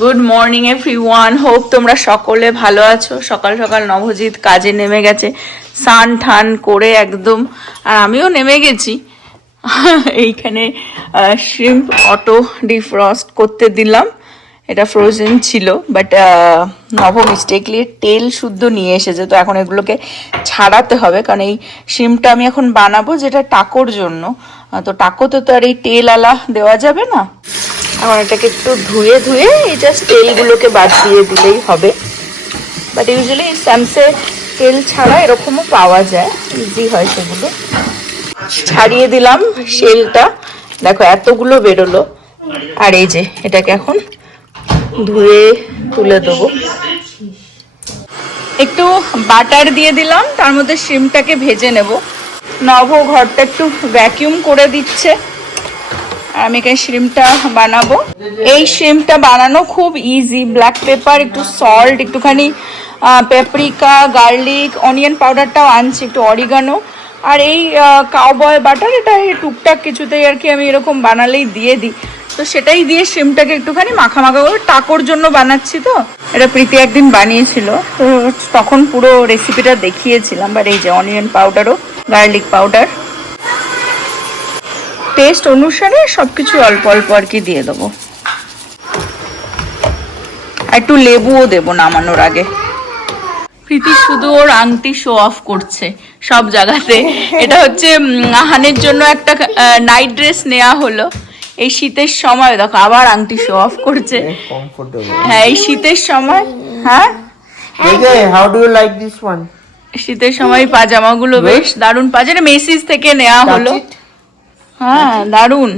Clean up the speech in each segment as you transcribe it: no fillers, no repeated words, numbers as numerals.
Good morning everyone, hope তোমরা সকলে ভালো আছো। সকাল সকাল নবজিৎ কাজে নেমে গেছে, স্নান ঠান করে একদম, আর আমিও নেমে গেছি। এইখানে শ্রিম্প অটো ডিফ্রস্ট করতে দিলাম, এটা ফ্রোজেন ছিল, বাট নব মিস্টেকলি তেল শুদ্ধ নিয়ে এসেছে, তো এখন এগুলোকে ছাড়াতে হবে, কারণ এই শ্রিম্পটা আমি এখন বানাবো যেটা টাকোর জন্য। তো টাকোতে তো আর এই তেল আলা দেওয়া যাবে না। এখন এটাকে একটু ধুয়ে এই জাস্ট তেলগুলোকে বাদ দিয়ে দিলেই হবে। বাট ইউজুয়ালি স্যামসে তেল ছাড়া এরকমও পাওয়া যায়, ইজি হয় সেগুলো। ছাড়িয়ে দিলাম শেলটা, দেখো এতগুলো বেরোলো। আর এই যে এটাকে এখন ধুয়ে তুলে দেবো। একটু বাটার দিয়ে দিলাম, তার মধ্যে শ্রিম্পটাকে ভেজে নেব। নব ঘরটা একটু ভ্যাকিউম করে দিচ্ছে, আর আমি এখানে শ্রিম্পটা বানাবো। এই শ্রিম্পটা বানানো খুব ইজি। ব্ল্যাক পেপার, একটু সল্ট, একটুখানি পেপরিকা, গার্লিক, অনিয়ন পাউডারটাও আনছি, একটু অরিগানো, আর এই কাউবয় বাটার। এটা টুকটাক কিছুতেই আর কি আমি এরকম বানালেই দিয়ে দিই, তো সেটাই দিয়ে শ্রিম্পটাকে একটুখানি মাখা করে টাকোর জন্য বানাচ্ছি। তো এটা প্রীতি একদিন বানিয়েছিল, তো তখন পুরো রেসিপিটা দেখিয়েছিলাম। বাট এই যে অনিয়ন পাউডারও, গার্লিক পাউডার, টেস্ট অনুসারে সবকিছু অল্প অল্প আর কি দিয়ে দেবো। একটু লেবুও দেবো নামানোর আগে। প্রীতি শুধু ওর আংটি শো অফ করছে সব জায়গাতে। এটা হচ্ছে আহানের জন্য একটা নাইট ড্রেস নেওয়া হলো এই শীতের সময়, দেখো আবার আংটি শো অফ করছে। হ্যাঁ, এই শীতের সময়। হ্যাঁ, how do you like this one? শীতের সময় পাজামাগুলো বেশ দারুণ পাজামা, মেসিস থেকে নেওয়া হলো। হ্যাঁ, দারুণ,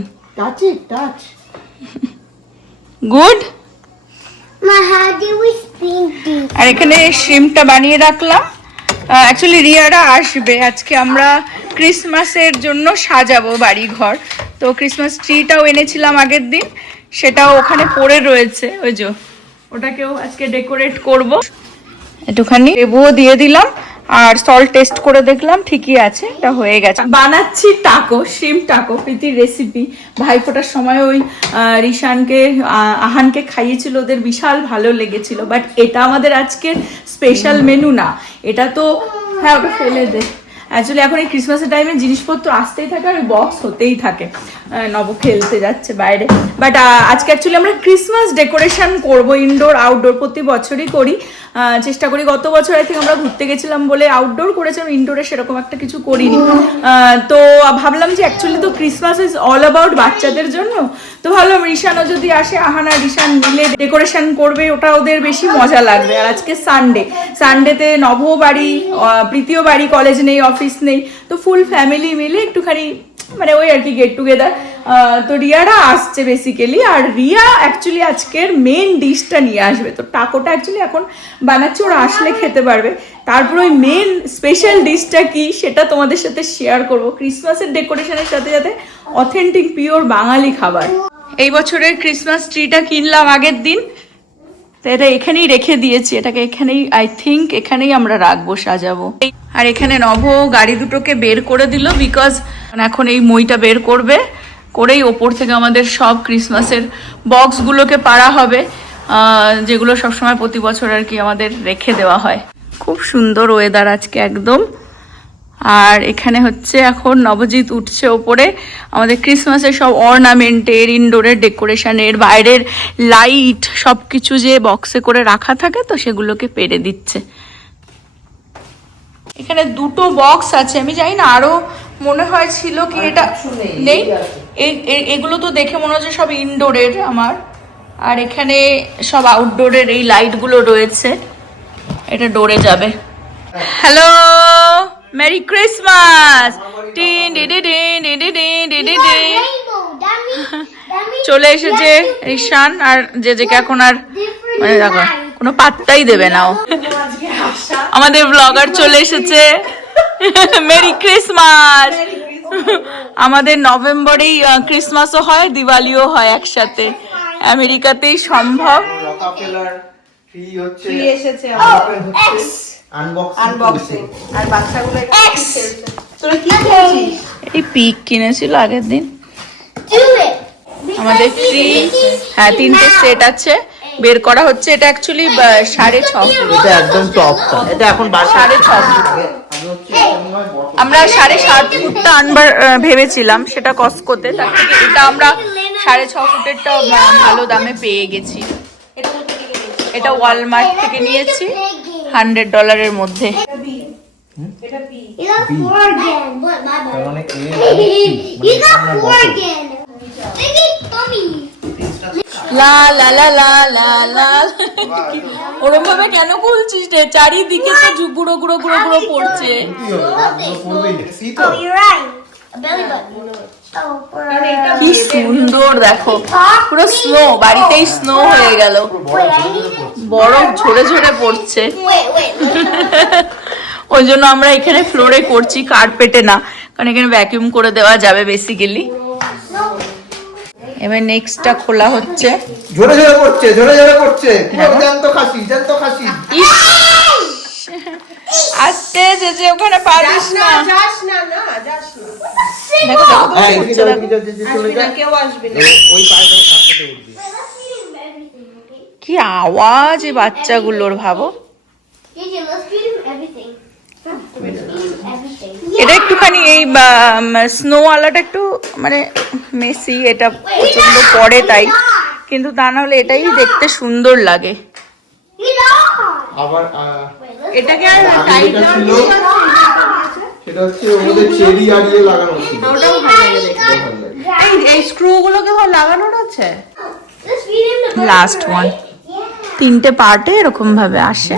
গুড। আর এখানে শ্রিম্পটা বানিয়ে রাখলাম। অ্যাকচুয়ালি রিয়ারা আসবে আজকে, আমরা ক্রিসমাসের জন্য সাজাবো বাড়ি ঘর। তো ক্রিসমাস ট্রিটাও এনেছিলাম আগের দিন, সেটাও ওখানে পড়ে রয়েছে, ওই যে ওটাকেও আজকে ডেকোরেট করব। একটুখানি লেবুও দিয়ে দিলাম, আর সল্ট টেস্ট করে দেখলাম ঠিকই আছে, এটা হয়ে গেছে। বানাচ্ছি টাকো, শ্রিম্প টাকো, প্রীতির রেসিপি। ভাইফোঁটার সময় ওই রিশানকে আহানকে খাইয়েছিল, ওদের বিশাল ভালো লেগেছিল। বাট এটা আমাদের আজকের স্পেশাল মেনু না, এটা তো। হ্যাঁ, ওটা ফেলে দে। অ্যাকচুয়ালি এখন এই ক্রিসমাসের টাইমে জিনিসপত্র আসতেই থাকে, আর বক্স হতেই থাকে। নব খেলতে যাচ্ছে বাইরে। বাট আজকে অ্যাকচুয়ালি আমরা ক্রিসমাস ডেকোরেশন করব, ইনডোর আউটডোর, প্রতি বছরই করি, চেষ্টা করি। গত বছর আই থিঙ্ক আমরা ঘুরতে গেছিলাম বলে আউটডোর করেছিলাম, ইনডোরে সেরকম একটা কিছু করিনি। তো ভাবলাম যে অ্যাকচুয়ালি তো ক্রিসমাস ইজ অল অ্যাবাউট বাচ্চাদের জন্য, তো ভাবলাম রিশানও যদি আসে, আহানা রিশান মিলে ডেকোরেশন করবে, ওটা ওদের বেশি মজা লাগবে। আর আজকে সানডেতে নবও বাড়ি, প্রীতিও বাড়ি, কলেজ নেই, অফিস নেই, তো ফুল ফ্যামিলি মিলে একটুখানি মানে ওই আর কি গেট টুগেদার। তো রিয়ারা আসছে বেসিক্যালি, আর রিয়া অ্যাকচুয়ালি আজকের মেন ডিশটা নিয়ে আসবে। তো টাকোটা অ্যাকচুয়ালি এখন বানাচ্ছি, ওরা আসলে খেতে পারবে। তারপর ওই মেন স্পেশাল ডিশটা কি সেটা তোমাদের সাথে শেয়ার করবো। ক্রিসমাসের ডেকোরেশনের সাথে সাথে অথেন্টিক পিওর বাঙালি খাবার। এই বছরের ক্রিসমাস ট্রিটা কিনলাম আগের দিন, তো এটা এখানেই রেখে দিয়েছি। এটাকে এখানেই আই থিঙ্ক এখানেই আমরা রাখবো, সাজাবো। আর এখানে নভ গাড়ি দুটোকে বের করে দিল, বিকজ এখন এই মইটা বের করবে, করেই ওপর থেকে আমাদের সব ক্রিসমাসের বক্সগুলোকে পাড়া হবে, যেগুলো সবসময় প্রতি বছর আর কি আমাদের রেখে দেওয়া হয়। খুব সুন্দর ওয়েদার আজকে একদম। আর এখানে হচ্ছে এখন নবজিৎ উঠছে ওপরে, আমাদের ক্রিসমাসের সব অর্নামেন্টের, ইনডোরের ডেকোরেশনের, বাইরের লাইট সব কিছু যে বক্সে করে রাখা থাকে, তো সেগুলোকে পেরে দিচ্ছে। এখানে দুটো বক্স আছে, আমি জানি না আরো মনে হয় ছিল কি, এটা নেই। এগুলো তো দেখে মনে হচ্ছে সব ইনডোরের আমার, আর এখানে সব আউটডোরের এই লাইটগুলো রয়েছে, এটা ডোরে যাবে। Hello, merry Christmas. চলে এসেছে রিশান, আর যে এখন আর মানে দেখো কোনো পাত্তাই দেবে না ও। আমাদের ব্লগার চলে এসেছে। Merry Christmas. আমাদের নভেম্বরেই ক্রিসমাসও হয়, দিওয়ালিও হয় একসাথে, আমেরিকাতেই সম্ভব। এই পিক কিনেছিল আগের দিন আমাদের ট্রি। হ্যাঁ, 3টে সেট আছে, বের করা হচ্ছে। এটা অ্যাকচুয়ালি 6.5 ফুট। এটা একদম টপটা, এটা এখন 6.5 ফুট। আমরা 7.5 ফুটটা আনবার ভেবেছিলাম, সেটা কস্কোতে। তার থেকে এটা আমরা 6.5 ফুটেরটা ভালো দামে পেয়ে গেছি। এটা ওয়ালমার্ট থেকে নিয়েছি $100 মধ্যে। লা লা লা লা লা লা। ওরম ভাবে কেন খুলছিস রে? চারিদিকে তো গুঁড়ো গুঁড়ো গুঁড়ো গুঁড়ো পড়ছে। কি সুন্দর দেখো, পুরো স্নো, বাড়িতেই স্নো হয়ে গেল, বরফ ঝরে ঝরে পড়ছে। ওই জন্য আমরা এখানে ফ্লোরে করছি, কার্পেটে না, কারণ এখানে ভ্যাকুয়াম করে দেওয়া যাবে বেসিক্যালি। এবার নেক্সটটা খোলা হচ্ছে। ঝরে ঝরে পড়ছে, ঝরে ঝরে পড়ছে, পুরো জ্যান্ত খাসি, জ্যান্ত খাসি। আস্তে যে ওখানে পারিস না, যাস না, না যাস না। দেখো দেখো হ্যাঁ, পড়ছে, এদিকে দেখো। এদিকে এদিকে চলে যা। কেউ আসবে না। ওই পায়টা কাটতে উঠবি। কি আওয়াজ এই বাচ্চাগুলোর, ভাবো। এটা একটুখানি এই স্নো আলাটা একটু মানে মেসি, এটা প্রচন্ড পড়ে তাই, কিন্তু তা না হলে এটাই দেখতে সুন্দর লাগে। আবার এটাকে আর যেটা ছিল সেটা হচ্ছে ওদের চেরি আড়িয়ে লাগানো ছিল। ওটাও ভালো লাগে দেখতে। এই স্ক্রু গুলোকে লাগানোর আছে। লাস্ট ওয়ান, 3টে পার্টে এরকম ভাবে আসে।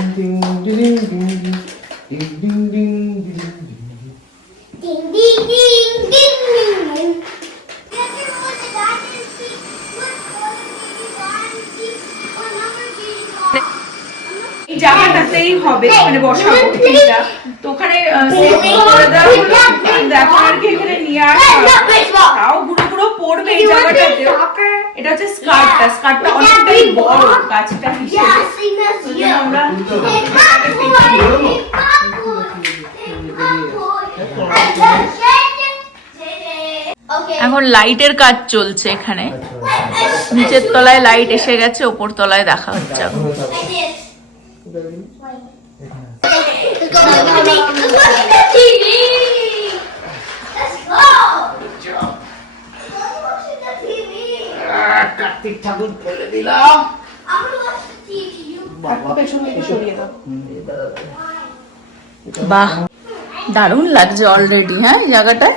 এই জায়গাটাতেই হবে মানে বসাবো এটা, তো ওখানে সেট করে দেওয়া হলো, কিন্তু এখন আর কি এখানে নিয়ে আসা, তাও গুঁড়ো গুঁড়ো পড়বে এই জায়গাটাতে। এটা হচ্ছে স্কার্টটা অনেকটাই বড় গাছটা হিসেবে, তো জন্য আমরা এখন লাইটের কাজ চলছে এখানে। নিচের তলায় লাইট এসে গেছে, ওপর তলায় দেখা হচ্ছে এখন। কার্তিক ঠাকুর ফেলে দিলাম। বাহ, দারুণ লাগছে অলরেডি। হ্যাঁ, এই জায়গাটা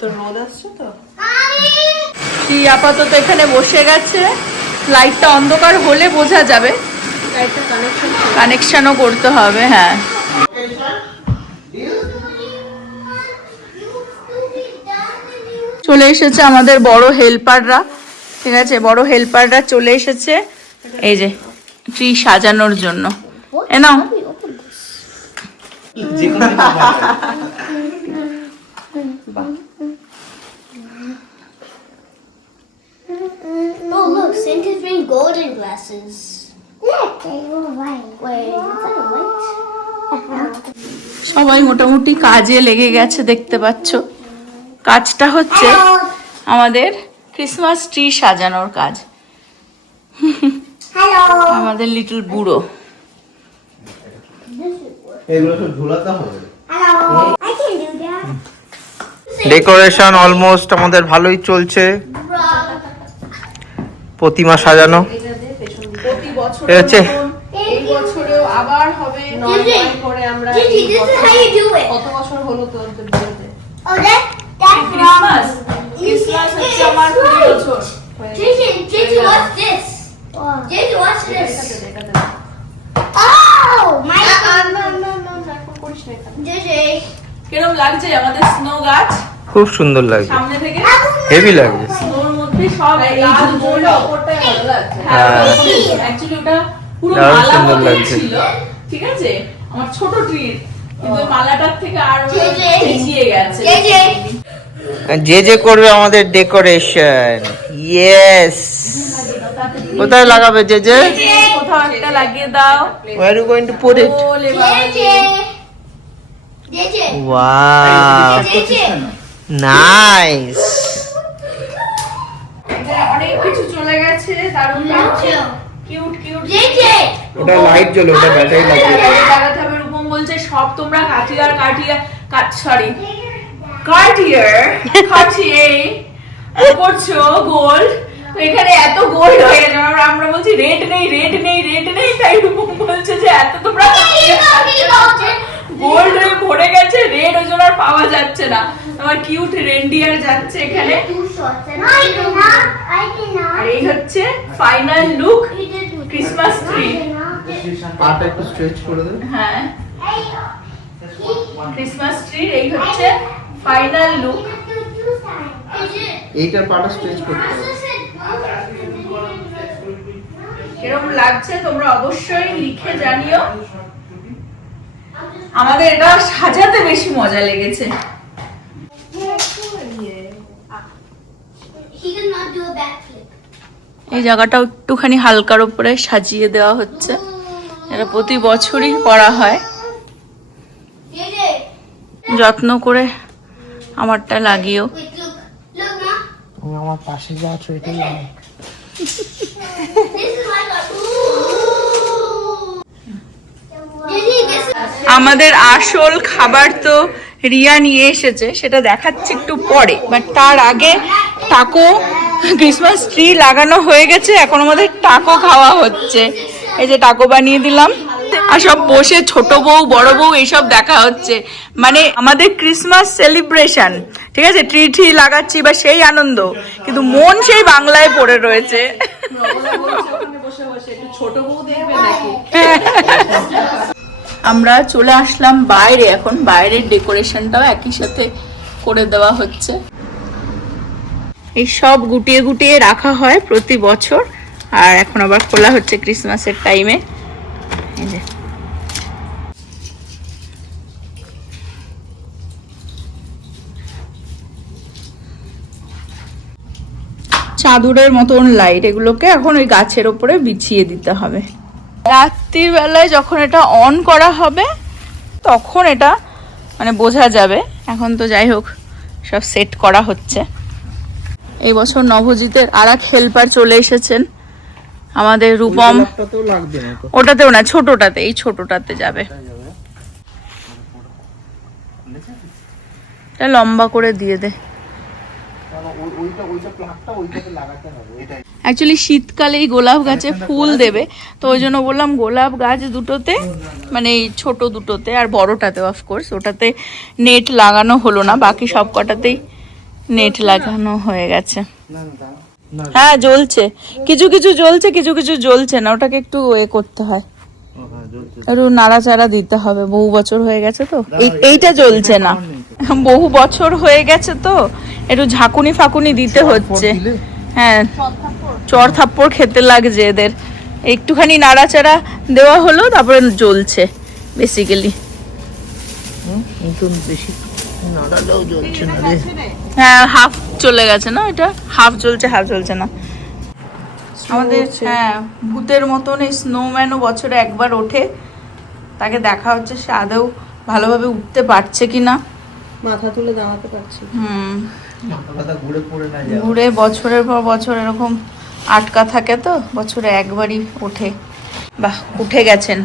তো রোদ আসছে তো। কি আপাতত এখানে বসে গেছে। লাইটটা অন্ধকার হলে বোঝা যাবে, লাইটটা কানেকশনও করতে হবে। হ্যাঁ, চলে এসেছে আমাদের বড় হেল্পাররা। ঠিক আছে, বড় হেল্পাররা চলে এসেছে এই যে ট্রি সাজানোর জন্য। এ নাও। Oh look, Santa's wearing golden glasses. Look, they were white. Wait, is that a white? সবাই মোটামুটি কাজে লেগে গেছে, দেখতে পাচ্ছ। কাজটা হচ্ছে আমাদের ক্রিসমাস ট্রি সাজানোর কাজ। Hello. আমাদের লিটল বুড়ো। এগুলো সব ঝুলাতে হবে। Hello. I can do that. Decoration almost আমাদের ভালোই চলছে। প্রতিমা সাজানো প্রতি বছর এ হচ্ছে এই বছরেও আবার হবে। করে আমরা Gigi, this is how you do it. কত বছর হলো তোর বিয়েতে? Oh, that's Christmas wrong. Christmas হচ্ছে আমার 20 বছর। Gigi, watch this. Gigi, watch this. দেখাতে Oh, my না God. না না না এখন করিস না এখানে। Gigi. কিরকম লাগছে আমাদের স্নো গাছ খুব সুন্দর লাগছে, সামনে থেকে? হেভি লাগছে। স্নোর মধ্যে সব এই লাল যে গোল্ড। ওপরটাই ভালো লাগছে। হ্যাঁ, হ্যাঁ। অ্যাকচুয়ালি ওটা পুরো দারুণ মালা সুন্দর মতোই লাগছে। ছিল, ঠিক আছে, আমার ছোট ট্রির, কিন্তু ওই মালাটার থেকে আর Gigi. পিছিয়ে গেছে। Gigi. যে যে করবে আমাদের ডেকোরেশন, ইয়েস। কোথায় লাগাবে যে যে? কোথাও একটা লাগিয়ে দাও। Where are you going to put it? ওলে বাবালে। Gigi. Wow, Gigi. nice. এখানে অনেক কিছু চলে গেছে, দারুণ লাগছে। Cute cute. ওটা লাইট জ্বলে, ওটা ব্যাটারি লাগবে। লাগাতে হবে। রূপম বলছে সব তোমরা কাটিয়ে করছো গোল্ড, তো এখানে এত গোল্ড হয়ে গেছে। আমরা বলছি রেট নেই, তাই রূপম বলছে যে এত তোমরা গোল্ড ভরে গেছে, রেড ওই জন্য আর পাওয়া যাচ্ছে না। আমার কিউট রেন্ডিয়ার যাচ্ছে এখানে। আর এই হচ্ছে ফাইনাল লুক ক্রিসমাস ট্রি। পাটা একটু স্ট্রেচ করে দেন। হ্যাঁ, ক্রিসমাস ট্রি এই হচ্ছে ফাইনাল লুক। এইটার পাটা স্ট্রেচ করতে হবে। কিরকম লাগছে তোমরা অবশ্যই লিখে জানিও। আমাদের এটা সাজাতে বেশি মজা লেগেছে। এই জায়গাটাও একটুখানি হালকার উপরে সাজিয়ে দেওয়া হচ্ছে। এটা প্রতি বছরই করা হয়, যত্ন করে আমারটা লাগিও। আমার পাশে যা আছে এটাই অনেক। আমাদের আসল খাবার তো রিয়া নিয়ে এসেছে, সেটা দেখাচ্ছি একটু পরে। বাট তার আগে টাকো, ক্রিসমাস ট্রি লাগানো হয়ে গেছে, এখন আমাদের টাকো খাওয়া হচ্ছে। এই যে টাকো বানিয়ে দিলাম, আর সব বসে ছোট বউ বড় বউ এইসব দেখা হচ্ছে। মানে আমাদের ক্রিসমাস সেলিব্রেশন, ঠিক আছে, ট্রি লাগাচ্ছি বা সেই আনন্দ, কিন্তু মন সেই বাংলায় পড়ে রয়েছে। আমরা চলে আসলাম বাইরে, এখন বাইরের ডেকোরেশনটাও একই সাথে করে দেওয়া হচ্ছে। এই সব গুটিয়ে গুটিয়ে রাখা হয় প্রতি বছর, আর এখন আবার খোলা হচ্ছে ক্রিসমাসের টাইমে। এই যে চাদরের মতন লাইট, এগুলোকে এখন ওই গাছের ওপরে বিছিয়ে দিতে হবে। রাত্রির বেলায় যখন এটা অন করা হবে তখন এটা মানে বোঝা যাবে। এখন তো যাই হোক সব সেট করা হচ্ছে। এই বছর নবজিতের আর এক হেল্পার চলে এসেছেন, আমাদের রূপম। ওটাতেও না, ছোটটাতে, এই ছোটটাতে যাবে। এটা লম্বা করে দিয়ে দে। অ্যাকচুয়ালি শীতকালেই গোলাপ গাছে ফুল দেবে, তো ওই জন্য বললাম গোলাপ গাছ দুটোতে, মানে এই ছোট দুটোতে আর বড়টাতে অফকোর্স, ওটাতে নেট লাগানো হলো না, বাকি সব কটাতেই নেট লাগানো হয়ে গেছে। হ্যাঁ জ্বলছে, কিছু কিছু জ্বলছে, কিছু কিছু জ্বলছে না, ওটাকে একটু এ করতে হয়, একটু নাড়াচাড়া দিতে হবে। বহু বছর হয়ে গেছে তো, এইটা জ্বলছে না, বহু বছর হয়ে গেছে তো, একটু ঝাঁকুনি ফাকুনি দিতে হচ্ছে। হ্যাঁ, চর থাপ্পড় খেতে লাগছে এদের। একটুখানি নাড়াচাড়া দেওয়া হলো, তারপরে জ্বলছে বেসিক্যালি। হ্যাঁ, হাফ চলে গেছে না, এটা হাফ জ্বলছে, হাফ জ্বলছে না। আমাদের হ্যাঁ ভূতের মতন এই স্নোম্যানও বছরে একবার ওঠে, তাকে দেখা হচ্ছে সে আদৌ ভালোভাবে উঠতে পারছে কিনা, মাথা তুলে দাঁড়াতে পারছি। ঘুরে বছরের পর বছর এরকম আটকা থাকে, তো বছরে একবারই ওঠে। বাহ, উঠে গেছেন।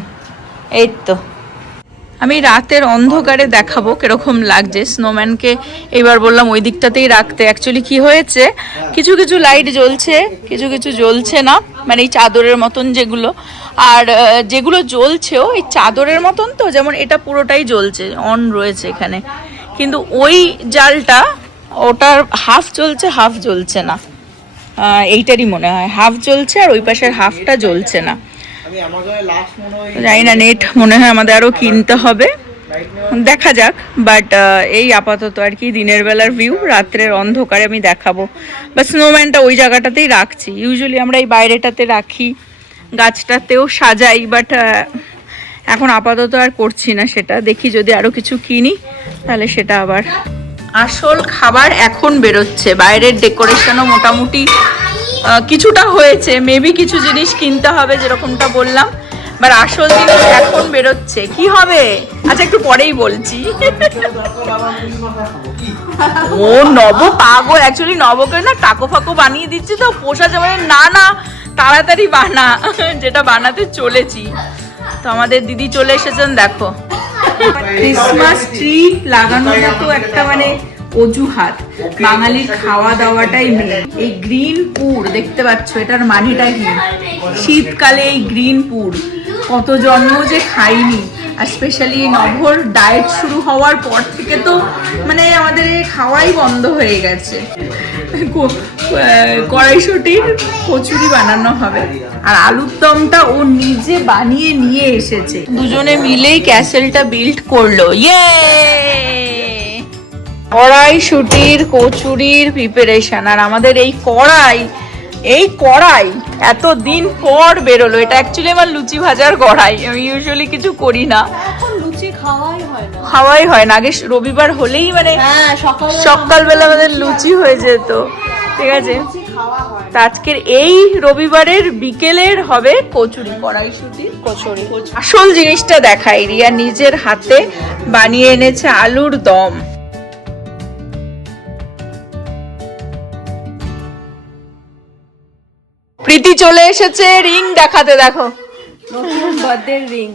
এই তো আমি রাতের অন্ধকারে দেখাবো কিরকম লাগছে স্নোম্যানকে। এবার বললাম ওই দিকটাতেই রাখতে। অ্যাকচুয়ালি কি হয়েছে, কিছু কিছু লাইট জ্বলছে, কিছু কিছু জ্বলছে না, মানে এই চাদরের মতন যেগুলো, আর যেগুলো জ্বলছেও এই চাদরের মতন, তো যেমন এটা পুরোটাই জ্বলছে, অন রয়েছে এখানে, কিন্তু ওই জালটা ওটার হাফ জ্বলছে, হাফ জ্বলছে না। এইটারই মনে হয় হাফ জ্বলছে, আর ওই পাশের হাফটা জ্বলছে না। জানি না, নেট মনে হয় আমাদের আরো কিনতে হবে, দেখা যাক। বাট এই আপাতত আর কি দিনের বেলার ভিউ, রাত্রের অন্ধকারে আমি দেখাবো। বা স্নোম্যানটা ওই জায়গাটাতেই রাখছি, ইউজুয়ালি আমরা এই বাইরেটাতে রাখি, গাছটাতেও সাজাই, বাট এখন আপাতত আর করছি না সেটা। দেখি যদি আরো কিছু কিনি তাহলে সেটা আবার। আসল খাবার এখন বেরোচ্ছে, বাইরের ডেকোরেশনও মোটামুটি কিছুটা হয়েছে, মেবি কিছু জিনিস কিনতে হবে যেরকমটা বললাম, বাট আসল জিনিস এখন বেরোচ্ছে। কি হবে আচ্ছা একটু পরেই বলছি। ও নব পাগল, অ্যাকচুয়ালি নবকে না টাকো ফাকো বানিয়ে দিচ্ছি তো পোষা যাবে না, না তাড়াতাড়ি বানা, যেটা বানাতে চলেছি। তো আমাদের দিদি চলে এসেছেন, দেখো ক্রিসমাস ট্রি লাগানোটা তো একটা মানে অজুহাত, বাঙালির খাওয়া দাওয়াটাই মেন। এই গ্রিন পুর দেখতে পাচ্ছ, এটার মানেটা কি? শীতকালে এই গ্রিন পুর কত জন্ম যে খাইনি, আর স্পেশালি নভর ডায়েট শুরু হওয়ার পর থেকে তো মানে আমাদের খাওয়াই বন্ধ হয়ে গেছে। কড়াইশুটির কচুরি বানানো হবে, আর আলুর দমটা ও নিজে বানিয়ে নিয়ে এসেছে। দুজনে মিলেই ক্যাসেলটা বিল্ড করলো। ইয়ে কড়াইশুটির কচুরির প্রিপারেশন, আর আমাদের এই কড়াই এতদিন পর বেরোলো। এটা অ্যাকচুয়ালি আমার লুচি ভাজার কড়াই, আমি ইউজুয়ালি কিছু করি না, লুচি খাওয়াই হয় না। আগে রবিবার হলেই মানে সকালবেলা আমাদের লুচি হয়ে যেত, ঠিক আছে। তো আজকের এই রবিবারের বিকেলের হবে কচুরি, কড়াইশুটির কচুরি। আসল জিনিসটা দেখাই, রিয়া নিজের হাতে বানিয়ে এনেছে আলুর দম। প্রীতি চলে এসেছে রিং দেখাতে, দেখো বার্থডে রিং।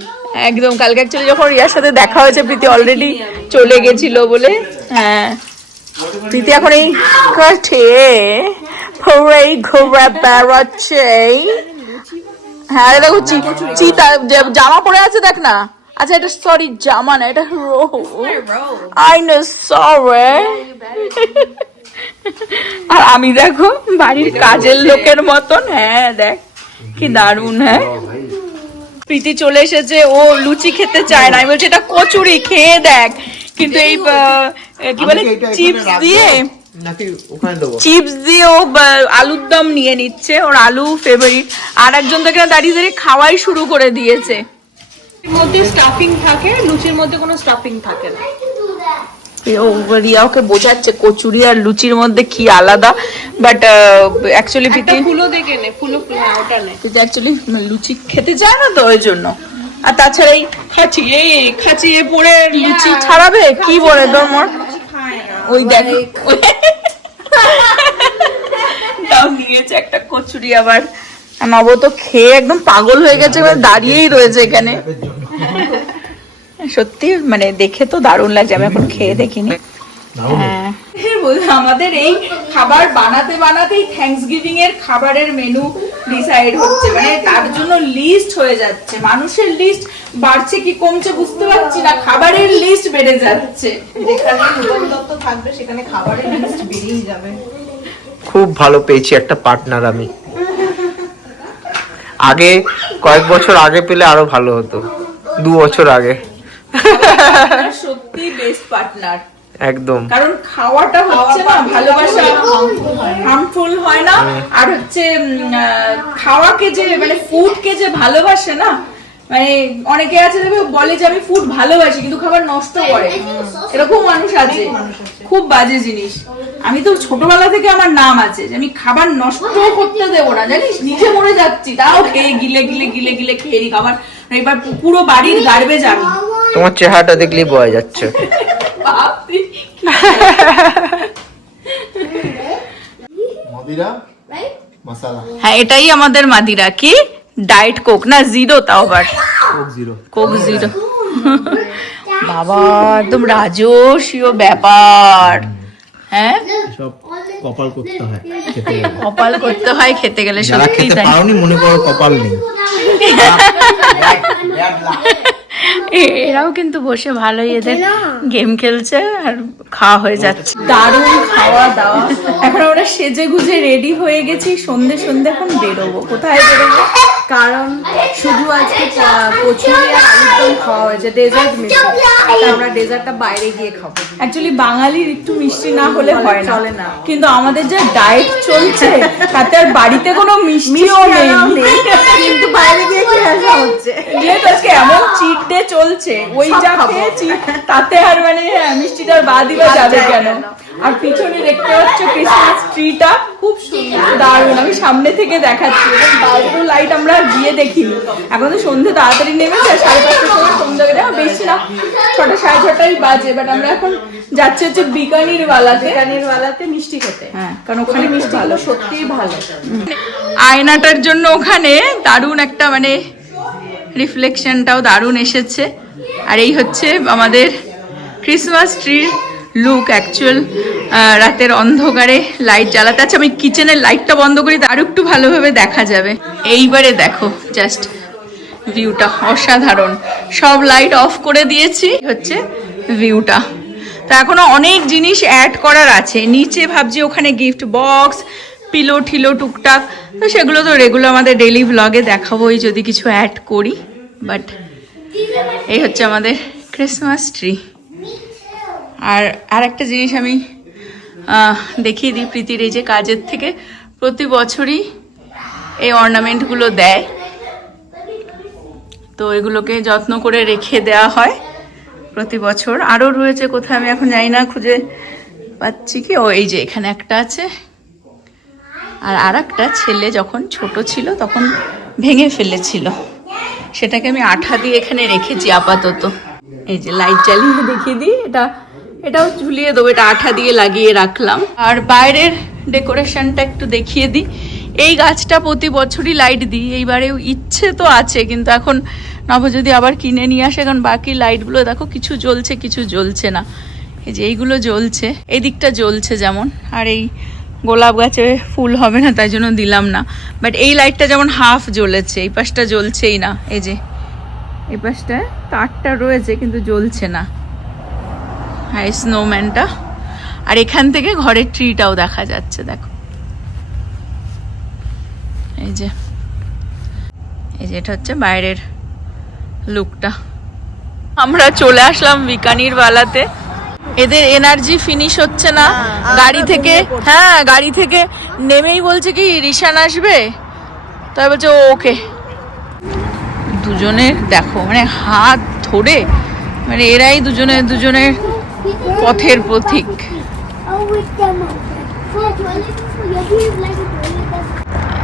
একদম কালকে অ্যাকচুয়ালি যখন রিয়ার সাথে দেখা হয়েছে, প্রীতি অলরেডি চলে গেছিল বলে। হ্যাঁ, প্রীতি এখন এই কাঠে ঘুরে ঘুরে বেড়াচ্ছে। হ্যাঁ দেখো চিতা জামা পরে আছে, দেখ না। আচ্ছা এটা সরি জামা না, এটা আই নো সরি। আর আমি দেখো বাড়ির কাজের লোকের মতন। হ্যাঁ দেখ কি দারুণ। হ্যাঁ প্রীতি চলে এসেছে, ও লুচি খেতে চায় না, আমি বলছি এটা কচুরি খেয়ে দেখ, কিন্তু এই কি বলে চিপস দিয়ে ও আলুর দম নিয়ে নিচ্ছে, ওর আলু ফেভারিট। আর একজন থেকে দাঁড়িয়ে দাঁড়িয়ে খাওয়াই শুরু করে দিয়েছে। মধ্যে স্টাফিং থাকে, লুচির মধ্যে কোনো স্টাফিং থাকে না। রিয়া ওকে বোঝাচ্ছে কচুরি আর লুচির মধ্যে কি আলাদা, বাট অ্যাকচুয়ালি ফুলো দেখে নে, ফুলো ওটা নে, অ্যাকচুয়ালি লুচি খেতে চায় না তো ওই জন্য। আর তাছাড়া এই খাচিয়ে পড়ে লুচি ছাড়াবে কি বলে তোর ওই দেখ তাও নিয়েছে একটা কচুরি। আবার নব তো খেয়ে একদম পাগল হয়ে গেছে, দাঁড়িয়েই রয়েছে এখানে। সত্যি মানে দেখে তো দারুণ লাগছে, আমি এখন খেয়ে দেখিনি। হ্যাঁ আমাদের এই খাবার বানাতে বানাতেই থ্যাঙ্কসগিভিং এর খাবারের মেনু ডিসাইড হচ্ছে, মানে তার জন্য লিস্ট হয়ে যাচ্ছে। মানুষের লিস্ট বাড়ছে কি কমছে বুঝতে পারছি না, খাবারের লিস্ট বেড়ে যাচ্ছে। যেখানে দত্ত থাকবে সেখানে খাবারের লিস্ট বেড়েই যাবে। খুব ভালো পেয়েছি একটা পার্টনার আমি। আগে কয়েক বছর আগে পেলে আরো ভালো হতো, 2 বছর আগে। সত্যি বেস্ট পার্টনার একদম, কারণ খাওয়াটা হচ্ছে না ভালোবাসা, হার্মফুল হয় না। আর হচ্ছে খাওয়াকে যে মানে ফুডকে যে ভালোবাসে না, মানে অনেকে আছে বলে যে আমি ফুড ভালোবাসি কিন্তু খাবার নষ্ট করে, এরকম মানুষ আছে। খুব বাজে জিনিস। আমি তো ছোটবেলা থেকে আমার নাম আছে যে আমি খাবার নষ্ট করতে দেবো না, জানিস, নিজে মরে যাচ্ছি তাও খেয়ে গিলে গিলে গিলে গিলে খেয়ে নি খাবার। এবার পুরো বাড়ির গার্বেজ আমি। তোমার চেহারাটা দেখলেই বোঝা যাচ্ছে। হ্যাঁ এটাই আমাদের মাদিরা। কি ডায়েট কোক না জিরো, তাও আবার কোক জিরো। বাবা একদম রাজস্বীয় ব্যাপার। হ্যাঁ সব কপাল করতে হয়, কপাল করতে হয় খেতে গেলে। সত্যি তাই, মনে করো কপাল নেই। এরাও কিন্তু বসে ভালোই এদের গেম খেলছে আর খাওয়া হয়ে যাচ্ছে। দারুণ খাওয়া দাওয়া। এখন আমরা সেজে গুজে রেডি হয়ে গেছি, সন্ধে সন্ধে এখন বেরোবো। কোথায় বেরোবো? কারণ শুধু আজকে কচুরি আর আলুর দম খাওয়া হয়েছে, ডেজার্ট মিস, আমরা ডেজার্টটা বাইরে গিয়ে খাবো। অ্যাকচুয়ালি বাঙালির একটু মিষ্টি না হলে হয় না, চলে না। কিন্তু আমাদের যে ডায়েট চলছে তাতে আর বাড়িতে কোনো মিষ্টিও নেই, কিন্তু বাইরে গিয়ে খেয়ে আসা হচ্ছে। যেহেতু আজকে এমন চিট ডে চলছে, ওই যা খেয়েছি তাতে আর মানে মিষ্টিটার বাদই বা যাবে কেন। আর পিছনে দেখতে পাচ্ছ ক্রিসমাস ট্রিটা খুব সুন্দর, দারুণ। আমি সামনে থেকে দেখাচ্ছি, এবং বাইরেও লাইট আমরা আর গিয়ে দেখিনি, এখন তো সন্ধ্যে তাড়াতাড়ি নেমেছে, আর 5:30টার সময় সন্ধ্যা গেলে বেশি না 6টা 6:30টাই বাজে। বাট আমরা এখন যাচ্ছি হচ্ছে বিকানির ওয়ালাতে মিষ্টি খেতে। হ্যাঁ, কারণ ওখানে মিষ্টি ভালো, সত্যিই ভালো। আয়নাটার জন্য ওখানে দারুণ একটা মানে রিফ্লেকশনটাও দারুণ এসেছে। আর এই হচ্ছে আমাদের ক্রিসমাস ট্রির লুক অ্যাকচুয়াল রাতের অন্ধকারে লাইট জ্বালাতে। আচ্ছা, আমি কিচেনের লাইটটা বন্ধ করি, আরো একটু ভালোভাবে দেখা যাবে। এইবারে দেখো জাস্ট ভিউটা অসাধারণ, সব লাইট অফ করে দিয়েছি, হচ্ছে ভিউটা। তো এখনো অনেক জিনিস অ্যাড করার আছে নিচে, ভাবছি ওখানে গিফট বক্স, পিলো ঠিলো টুকটাক, তো সেগুলো তো রেগুলার আমাদের ডেইলি ভ্লগে দেখাবোই যদি কিছু অ্যাড করি। বাট এই হচ্ছে আমাদের ক্রিসমাস ট্রি। আর একটা জিনিস আমি দেখিয়ে দিই, প্রীতির এই যে কাজের থেকে প্রতি বছরই এই অর্নামেন্টগুলো দেয়, তো এগুলোকে যত্ন করে রেখে দেওয়া হয় প্রতি বছর। আরও রয়েছে কোথায় আমি এখন জানি না, খুঁজে পাচ্ছি কি, ও এই যে এখানে একটা আছে। আর একটা ছেলে যখন ছোট ছিল তখন ভেঙে ফেলেছিল, সেটাকে আমি আঠা দিয়ে এখানে রেখেছি আপাতত। এই যে লাইট জ্বালিয়ে দেখিয়ে দিই, এটাও ঝুলিয়ে দেবো, এটা আঠা দিয়ে লাগিয়ে রাখলাম। আর বাইরের ডেকোরেশনটা একটু দেখিয়ে দিই। এই গাছটা প্রতি বছরই লাইট দিই, এইবারেও ইচ্ছে তো আছে, কিন্তু এখন নব যদি আবার কিনে নিয়ে আসে, কারণ বাকি লাইটগুলো দেখো কিছু জ্বলছে কিছু জ্বলছে না। এই যে এইগুলো জ্বলছে, এই দিকটা জ্বলছে যেমন, আর এই গোলাপ গাছে ফুল হবে না তাই জন্য দিলাম না। বাট এই লাইটটা যেমন হাফ জ্বলেছে, এই পাশটা জ্বলছেই না। এই যে এই পাশটায় তারটা রয়েছে কিন্তু জ্বলছে না। হ্যাঁ, স্নোম্যানটা। আর এখান থেকে ঘরের ট্রিটাও দেখা যাচ্ছে, দেখো এই যে এটা হচ্ছে বাইরের লুকটা। আমরা চলে আসলাম বিকানির ওয়ালাতে। এদের এনার্জি ফিনিশ হচ্ছে না গাড়ি থেকে। হ্যাঁ, গাড়ি থেকে নেমেই বলছে কি রিশান আসবে, তাই বলছে ওকে। দুজনের দেখো মানে হাত ধরে, মানে এরাই দুজনের পথের পথিক।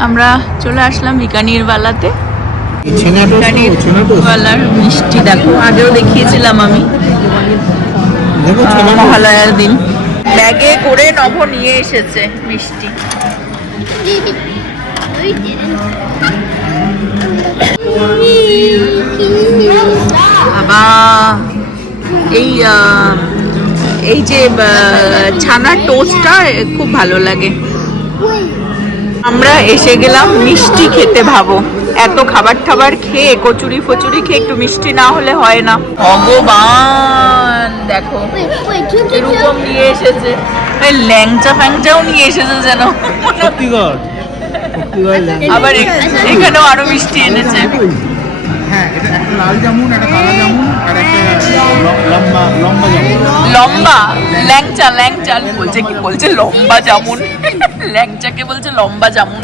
আমরা চলে আসলাম বিকানির ওয়ালাতে। বিকানির ওয়ালার মিষ্টি দেখো, আগেও দেখিয়েছিলাম আমি মহালয়ার দিন। ব্যাগে করে নভ নিয়ে এসেছে মিষ্টি। বাবা, এই যে ছানার টোস্টটা খুব ভালো লাগে। আমরা এসে গেলাম মিষ্টি খেতে। ভাবো, এত খাবার টাবার খেয়ে, কচুরি ফচুরি খেয়ে একটু মিষ্টি না হলে হয় না। ভগবান দেখো এরকম নিয়ে এসেছে, ল্যাংচা ফ্যাংচাও নিয়ে এসেছে যেন। আবার এখানেও আরো মিষ্টি এনেছে। হ্যাঁ, এটা একটা লাল জামুন, একটা কালো জামুন, আর একটা লম্বা জামুন। লম্বা ল্যাংচা বলছে, কি বলছে লম্বা জামুন, ল্যাংচাকে বলছে লম্বা জামুন।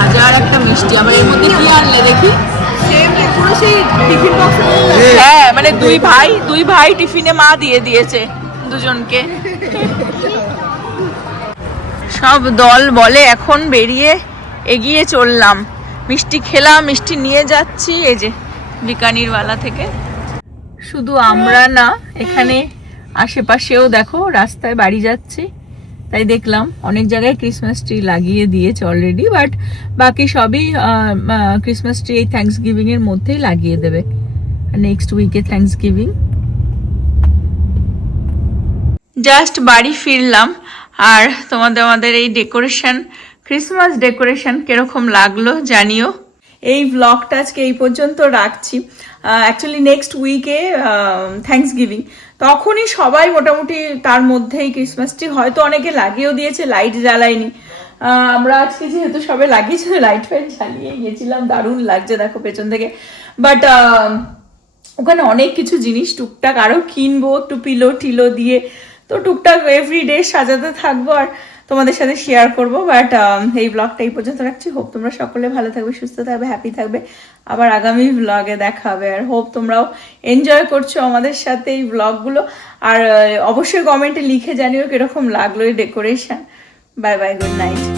হাজার একটা মিষ্টি। আমার এর মধ্যে কি আনলে দেখি? হ্যাঁ, মানে দুই ভাই টিফিনে মা দিয়ে দিয়েছে দুজনকে। সব দল বলে এখন বেরিয়ে এগিয়ে চললাম, মিষ্টি খেলাম, মিষ্টি নিয়ে যাচ্ছি এই যে বিকানির ওয়ালা থেকে। শুধু আমরা না, এখানে আশেপাশেও দেখো রাস্তায় বাড়ি যাচ্ছি, তাই দেখলাম অনেক জায়গায় ক্রিসমাস ট্রি লাগিয়ে দিয়েছে অলরেডি। বাট বাকি সবই ক্রিসমাস ট্রি এই থ্যাঙ্কসগিভিং এর মধ্যেই লাগিয়ে দেবে, নেক্সট উইকে থ্যাঙ্কসগিভিং। জাস্ট বাড়ি ফিরলাম, আর আমাদের এই ডেকোরেশন, ক্রিসমাস ডেকোরেশন কিরকম লাগলো জানিও। এই ব্লগটা আজকে এই পর্যন্ত রাখছি। অ্যাকচুয়ালি নেক্সট উইকে থ্যাঙ্কসগিভিং, তখনই সবাই মোটামুটি তার মধ্যেই ক্রিসমাস ট্রি হয়তো অনেকে লাগিয়েও দিয়েছে, লাইট জ্বালায়নি। আমরা আজকে যেহেতু সবে লাগিয়েছিল, লাইট ফাইট জ্বালিয়ে গেছিলাম, দারুণ লাগছে দেখো পেছন থেকে। বাট ওখানে অনেক কিছু জিনিস টুকটাক আরো কিনবো, একটু পিলো টিলো দিয়ে, তো টুকটাক এভরিডে সাজাতে থাকবো আর তোমাদের সাথে শেয়ার করবো। বাট এই ব্লগটা এই পর্যন্ত রাখছি। হোপ তোমরা সকলে ভালো থাকবে, সুস্থ থাকবে, হ্যাপি থাকবে। আবার আগামী ব্লগে দেখা হবে। আর হোপ তোমরাও এনজয় করছো আমাদের সাথে এই ব্লগগুলো। আর অবশ্যই কমেন্টে লিখে জানিও কিরকম লাগলো এই decoration. Bye bye, good night.